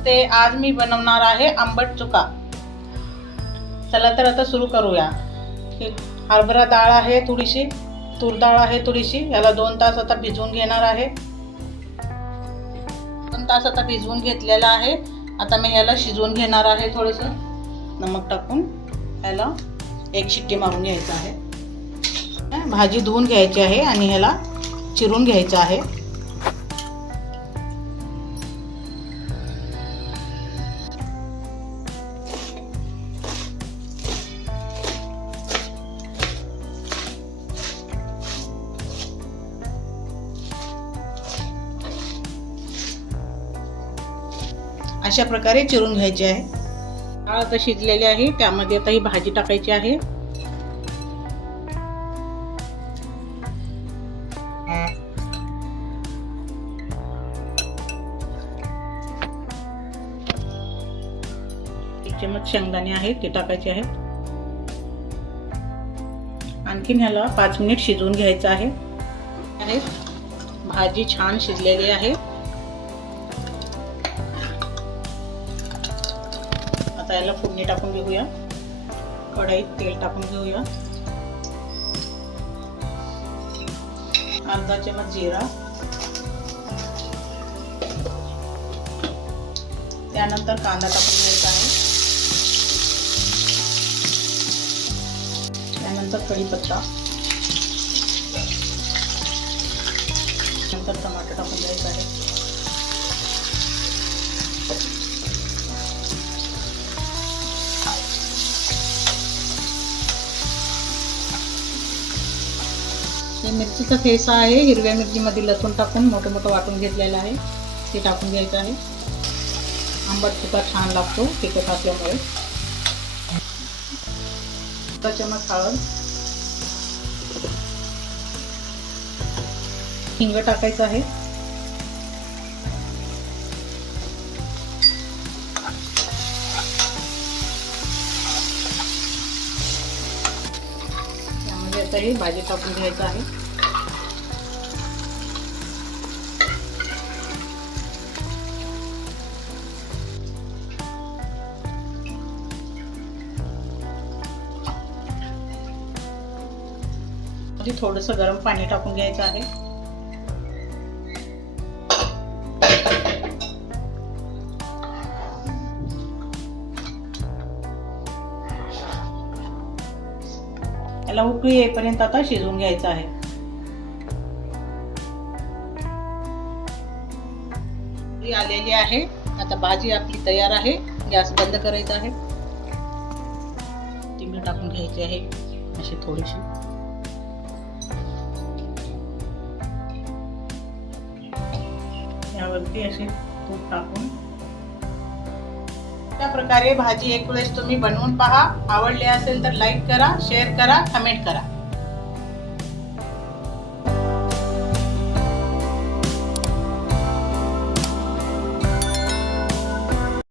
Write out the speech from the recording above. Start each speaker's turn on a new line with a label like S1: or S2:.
S1: नमस्ते आज मी बनवणार आहे आंबट चुका. चला तर आता सुरू करूया. हरभरा डाळ आहे थोडीशी तूर डाळ आहे थोडीशी याला दोन तास आता भिजवून घेणार आहे. दोन तास आता भिजवून घेतलेला आहे. आता मी याला शिजवून घेणार आहे थोडंसं. नमक टाकून याला एक शिट्टी मारून घ्यायचं आहे. भाजी धुवून घ्यायची आहे आणि ह्याला चिरून घ्यायचं आहे. अशा प्रकारे चिरून घ्यायची आहे. डाळ आता शिजलेली आहे त्यामध्ये आता ही भाजी टाकायची आहे. चमच शेंगदाणे आहे ते टाकायचे आहे आणखीन ह्याला पाच मिनिट शिजवून घ्यायचं आहे. भाजी छान शिजलेली आहे. आता याला फोडणी टाकून घेऊया. कढईत तेल टाकून घेऊया. अर्धा चमच जिरा. त्यानंतर कांदा टाकून घ्यायचा आहे. त्यानंतर कढीपत्ता. हे मिरचीचा ठेसा आहे हिरव्या मिरचीमध्ये लसूण टाकून मोठं मोठं वाटून घेतलेलं आहे. ते टाकून घ्यायचं आहे. आंबट सुका छान लागतो तिखट असल्यामुळे. चमच हळद. हिंग टाकायचं आहे. आता भाजी टाकून घ्यायचं आहे. थोडस गरम पाणी टाकून घ्यायचं आहे. याला उकळी येईपर्यंत आता शिजवून घ्यायचं आहे. आलेली आहे. आता भाजी आपली तयार आहे. गॅस बंद करायचा आहे. तिंबी टाकून घ्यायची आहे. अशी थोडीशी यावरती असे तूप टाकून त्या प्रकारे भाजी एक वेळेस तुम्ही बनवून पहा. आवडली असेल तर लाईक करा शेअर करा कमेंट करा.